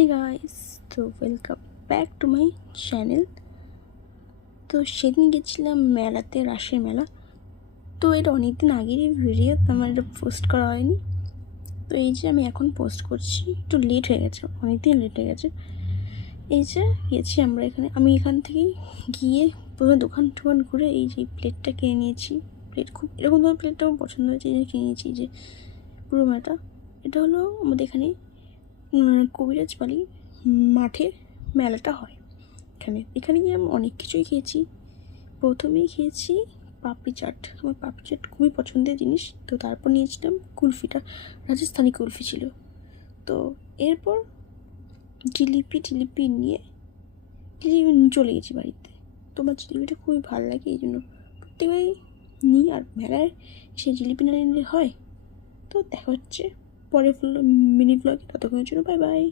Hey guys, তো welcome back to my channel. তো সেদিন গেছিলাম মেলাতে, রাসের মেলা। তো এটা অনেকদিন আগেরই ভিডিও, তো আমার এটা পোস্ট করা হয়নি। তো এই যে আমি এখন পোস্ট করছি, একটু লেট হয়ে গেছে, অনেকদিন লেট হয়ে গেছে। এই যে গেছি আমরা আমি এখান থেকেই গিয়ে প্রথমে দোকান ঘুরে এই যে প্লেটটা কিনে নিয়েছি। প্লেট খুব এরকম ধরনের প্লেটটা আমার পছন্দ হয়েছে, এই যে কিনে নিয়েছি। যে পুরো মেলাটা এটা হলো আমাদের এখানে কবিরাজ বালি মাঠে মেলাটা হয়। এখানে গিয়ে আমি অনেক কিছুই খেয়েছি। প্রথমেই খেয়েছি পাপড়ি চাট। আমার পাপড়ি চাট খুবই পছন্দের জিনিস। তো তারপর নিয়েছিলাম কুলফিটা, রাজস্থানি কুলফি ছিল। তো এরপর জিলিপি নিয়ে চলে গেছি বাড়িতে। তোমার জিলিপিটা খুবই ভালো লাগে, এই জন্য প্রত্যেকবারই নিই। আর মেলায় সে জিলিপি না নিলে হয়। তো দেখা হচ্ছে পরে মিনি ব্লগে। ততক্ষণের জন্য বাই বাই।